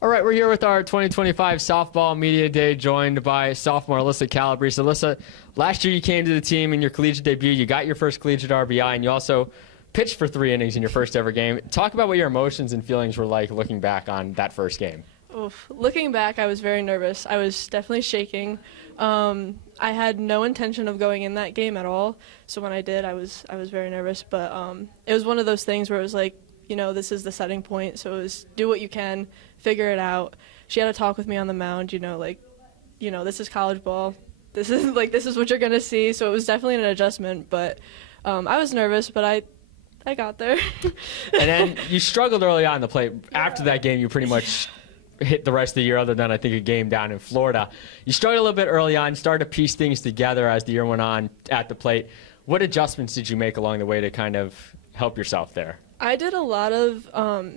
All right, we're here with our 2025 Softball Media Day, joined by sophomore Alyssa Calabrese. Alyssa, last year you came to the team in your collegiate debut. You got your first collegiate RBI, and you also pitched for 3 innings in your first ever game. Talk about what your emotions and feelings were like looking back on that first game. Oof. Looking back, I was very nervous. I was definitely shaking. I had no intention of going in that game at all. So when I did, I was very nervous. But it was one of those things where it was like, this is the setting point. So it was do what you can, figure it out. She had to talk with me on the mound. This is college ball. This is what you're gonna see. So it was definitely an adjustment. But I was nervous, but I got there. And then you struggled early on the plate. After that game, you pretty much hit the rest of the year, other than I think a game down in Florida. You struggled a little bit early on, started to piece things together as the year went on at the plate. What adjustments did you make along the way to kind of help yourself there? I did a lot of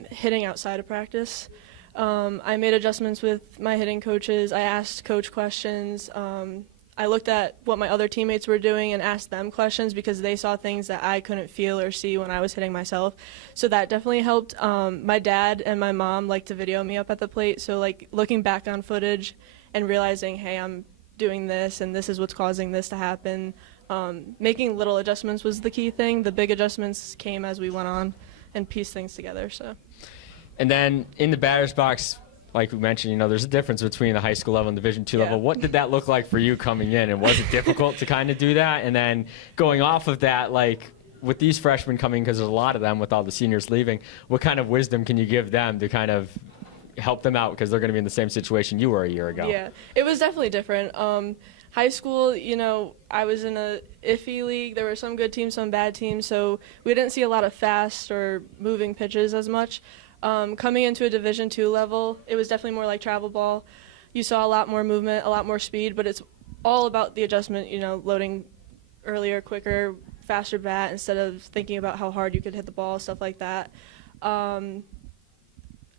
hitting outside of practice. I made adjustments with my hitting coaches. I asked coach questions. I looked at what my other teammates were doing and asked them questions because they saw things that I couldn't feel or see when I was hitting myself. So that definitely helped. My dad and my mom like to video me up at the plate. So looking back on footage and realizing, hey, I'm doing this and this is what's causing this to happen. Making little adjustments was the key thing. The big adjustments came as we went on and pieced things together. So. And then in the batter's box, like we mentioned, there's a difference between the high school level and Division II level. What did that look like for you coming in? And was it difficult to kind of do that? And then going off of that, with these freshmen coming, because there's a lot of them with all the seniors leaving, what kind of wisdom can you give them to kind of help them out because they're going to be in the same situation you were a year ago? Yeah, it was definitely different. High school, I was in a iffy league. There were some good teams, some bad teams, so we didn't see a lot of fast or moving pitches as much. Coming into a Division II level, it was definitely more like travel ball. You saw a lot more movement, a lot more speed, but it's all about the adjustment, loading earlier, quicker, faster bat instead of thinking about how hard you could hit the ball, stuff like that.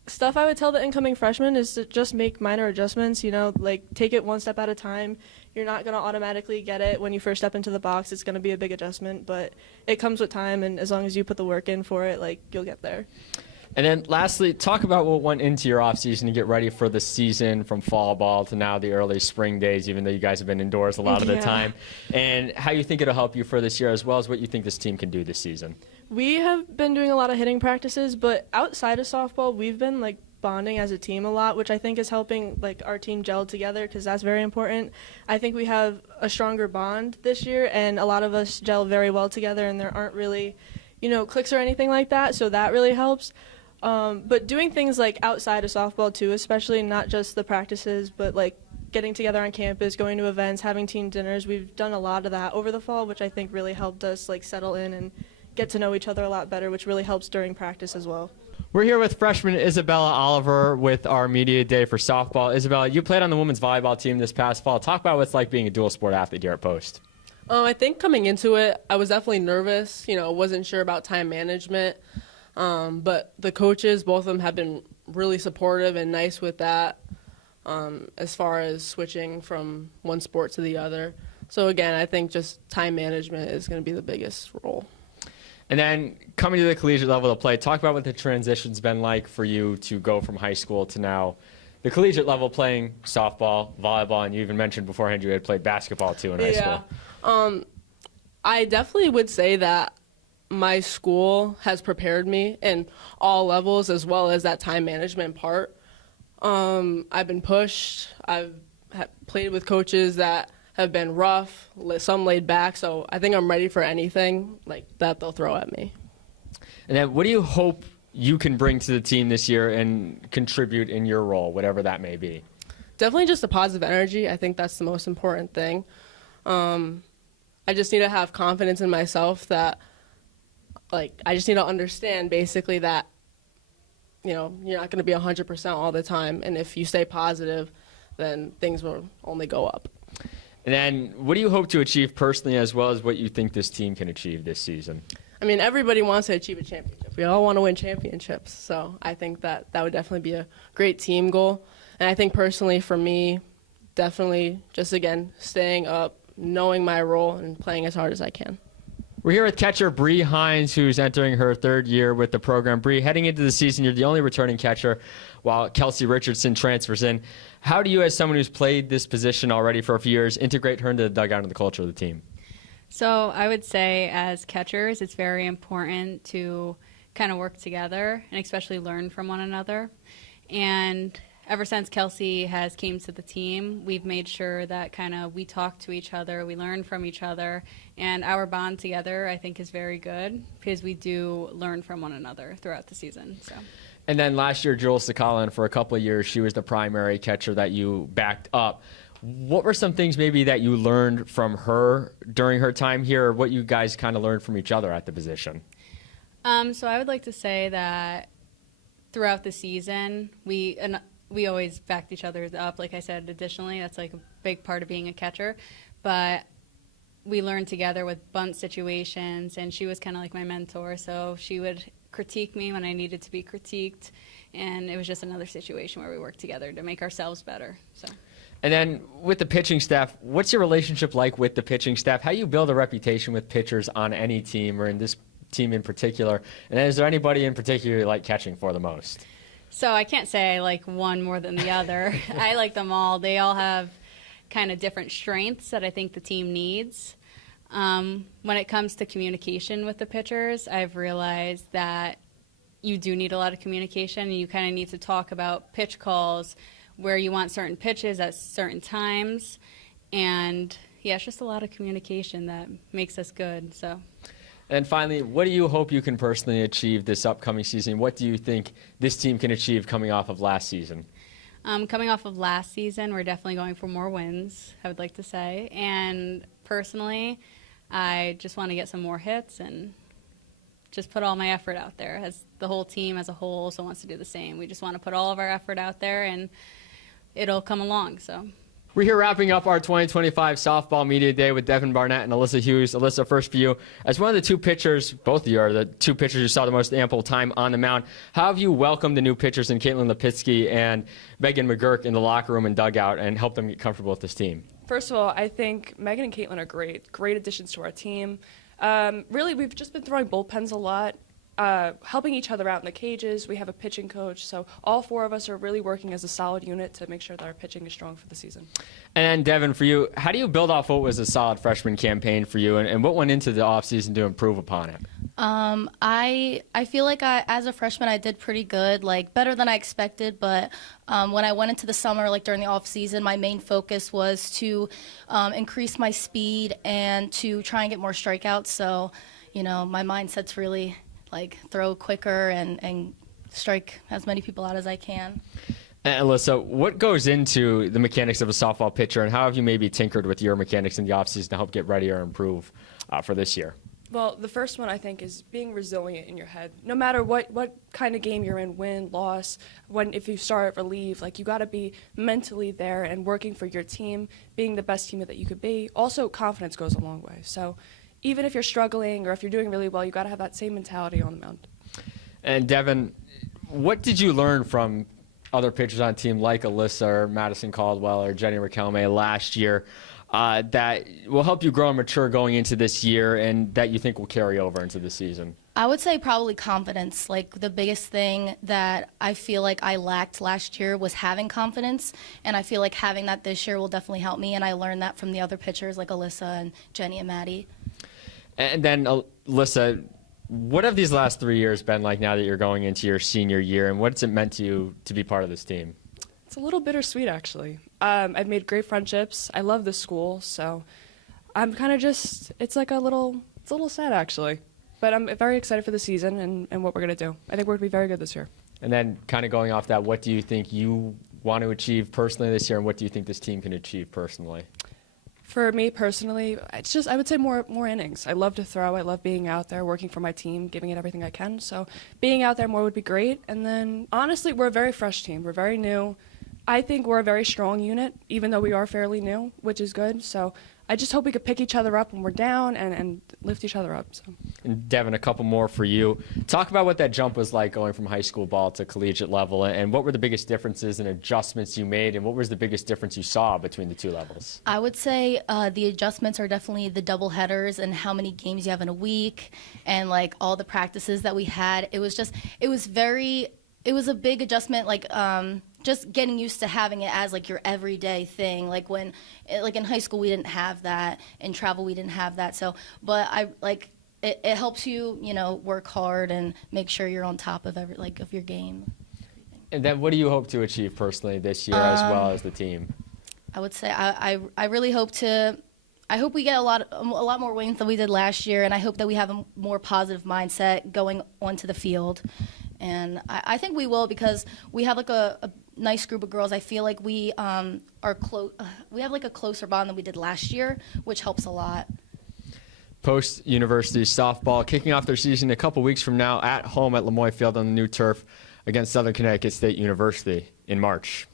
Stuff I would tell the incoming freshmen is to just make minor adjustments, take it one step at a time. You're not going to automatically get it when you first step into the box. It's going to be a big adjustment, but it comes with time, and as long as you put the work in for it, you'll get there. And then lastly, talk about what went into your offseason to get ready for the season, from fall ball to now the early spring days, even though you guys have been indoors a lot of the time, and how you think it'll help you for this year, as well as what you think this team can do this season. We have been doing a lot of hitting practices, but outside of softball, we've been bonding as a team a lot, which I think is helping our team gel together because that's very important. I think we have a stronger bond this year, and a lot of us gel very well together, and there aren't really, cliques or anything like that, so that really helps. But doing things outside of softball too, especially not just the practices, but getting together on campus, going to events, having team dinners. We've done a lot of that over the fall, which I think really helped us settle in and get to know each other a lot better, which really helps during practice as well. We're here with freshman Isabella Oliver with our media day for softball. Isabella, you played on the women's volleyball team this past fall. Talk about what it's like being a dual sport athlete here at Post. I think coming into it, I was definitely nervous. Wasn't sure about time management. But the coaches, both of them, have been really supportive and nice with that as far as switching from one sport to the other. So, again, I think just time management is going to be the biggest role. And then coming to the collegiate level to play, talk about what the transition's been like for you to go from high school to now the collegiate level, playing softball, volleyball, and you even mentioned beforehand you had played basketball too in high school. I definitely would say that my school has prepared me in all levels, as well as that time management part. I've been pushed. I've played with coaches that have been rough, some laid back, so I think I'm ready for anything that they'll throw at me. And then what do you hope you can bring to the team this year and contribute in your role, whatever that may be? Definitely just a positive energy. I think that's the most important thing. I just need to have confidence in myself that I just need to understand basically that, you're not going to be 100% all the time. And if you stay positive, then things will only go up. And then what do you hope to achieve personally, as well as what you think this team can achieve this season? I mean, everybody wants to achieve a championship. We all want to win championships. So I think that would definitely be a great team goal. And I think personally for me, definitely just, again, staying up, knowing my role, and playing as hard as I can. We're here with catcher Bree Hines, who's entering her third year with the program. Bree, heading into the season, you're the only returning catcher while Kelsey Richardson transfers in. How do you, as someone who's played this position already for a few years, integrate her into the dugout and the culture of the team? So I would say as catchers, it's very important to kind of work together and especially learn from one another. And ever since Kelsey has came to the team, we've made sure that kind of we talk to each other, we learn from each other, and our bond together, I think, is very good because we do learn from one another throughout the season. So. And then last year, Jules Sakala, and for a couple of years, she was the primary catcher that you backed up. What were some things maybe that you learned from her during her time here, or what you guys kind of learned from each other at the position? So I would like to say that throughout the season, we always backed each other up. Like I said, additionally, that's like a big part of being a catcher. But we learned together with bunt situations, and she was kind of like my mentor. So she would critique me when I needed to be critiqued, and it was just another situation where we worked together to make ourselves better. So. And then with the pitching staff, what's your relationship like with the pitching staff? How do you build a reputation with pitchers on any team, or in this team in particular? And then is there anybody in particular you like catching for the most? So I can't say I like one more than the other. I like them all. They all have kind of different strengths that I think the team needs. When it comes to communication with the pitchers, I've realized that you do need a lot of communication, and you kind of need to talk about pitch calls, where you want certain pitches at certain times. And yeah, it's just a lot of communication that makes us good. So. And finally, what do you hope you can personally achieve this upcoming season? What do you think this team can achieve coming off of last season? Coming off of last season, we're definitely going for more wins, I would like to say. And personally, I just want to get some more hits and just put all my effort out there. As the whole team as a whole also wants to do the same. We just want to put all of our effort out there, and it'll come along. So. We're here wrapping up our 2025 Softball Media Day with Devin Barnett and Alyssa Hughes. Alyssa, first for you. As one of the two pitchers, both of you are the two pitchers who saw the most ample time on the mound, how have you welcomed the new pitchers in Caitlin Lipitsky and Megan McGurk in the locker room and dugout and helped them get comfortable with this team? First of all, I think Megan and Caitlin are great additions to our team. Really, we've just been throwing bullpens a lot. Helping each other out in the cages. We have a pitching coach, so all four of us are really working as a solid unit to make sure that our pitching is strong for the season. And Devin, for you, how do you build off what was a solid freshman campaign for you, and what went into the offseason to improve upon it? I feel like as a freshman, I did pretty good, like better than I expected. But when I went into the summer, like during the off season, my main focus was to increase my speed and to try and get more strikeouts. So, my mindset's really like throw quicker and strike as many people out as I can. And Alyssa, what goes into the mechanics of a softball pitcher, and how have you maybe tinkered with your mechanics in the offseason to help get ready or improve for this year? Well, the first one, I think, is being resilient in your head. No matter what kind of game you're in, win, loss, if you start, relieve, like you got to be mentally there and working for your team, being the best team that you could be. Also, confidence goes a long way. So even if you're struggling or if you're doing really well, you got to have that same mentality on the mound. And Devin, what did you learn from other pitchers on a team like Alyssa or Madison Caldwell or Jenny Riquelme last year that will help you grow and mature going into this year and that you think will carry over into the season? I would say probably confidence. Like the biggest thing that I feel like I lacked last year was having confidence, and I feel like having that this year will definitely help me, and I learned that from the other pitchers like Alyssa and Jenny and Maddie. And then, Alyssa, what have these last 3 years been like now that you're going into your senior year, and what's it meant to you to be part of this team? It's a little bittersweet, actually. I've made great friendships. I love this school, so I'm kind of just, it's a little sad, actually. But I'm very excited for the season and what we're going to do. I think we're going to be very good this year. And then kind of going off that, what do you think you want to achieve personally this year, and what do you think this team can achieve personally? For me personally, it's just, I would say more innings. I love to throw. I love being out there, working for my team, giving it everything I can. So being out there more would be great. And then, honestly, we're a very fresh team. We're very new. I think we're a very strong unit, even though we are fairly new, which is good. So I just hope we could pick each other up when we're down and lift each other up. So. And Devin, a couple more for you. Talk about what that jump was like going from high school ball to collegiate level, and what were the biggest differences and adjustments you made, and what was the biggest difference you saw between the two levels? I would say the adjustments are definitely the double headers and how many games you have in a week, and like all the practices that we had. It was a big adjustment, like just getting used to having it as like your everyday thing. Like like in high school we didn't have that, in travel we didn't have that. So, but it helps you, work hard and make sure you're on top of of your game. And then what do you hope to achieve personally this year as well as the team? I would say I really hope we get a lot more wins than we did last year, and I hope that we have a more positive mindset going onto the field. And I think we will, because we have like a nice group of girls. I feel like we are close. We have like a closer bond than we did last year, which helps a lot. Post University softball kicking off their season a couple weeks from now at home at Lemoyne Field on the new turf against Southern Connecticut State University in March.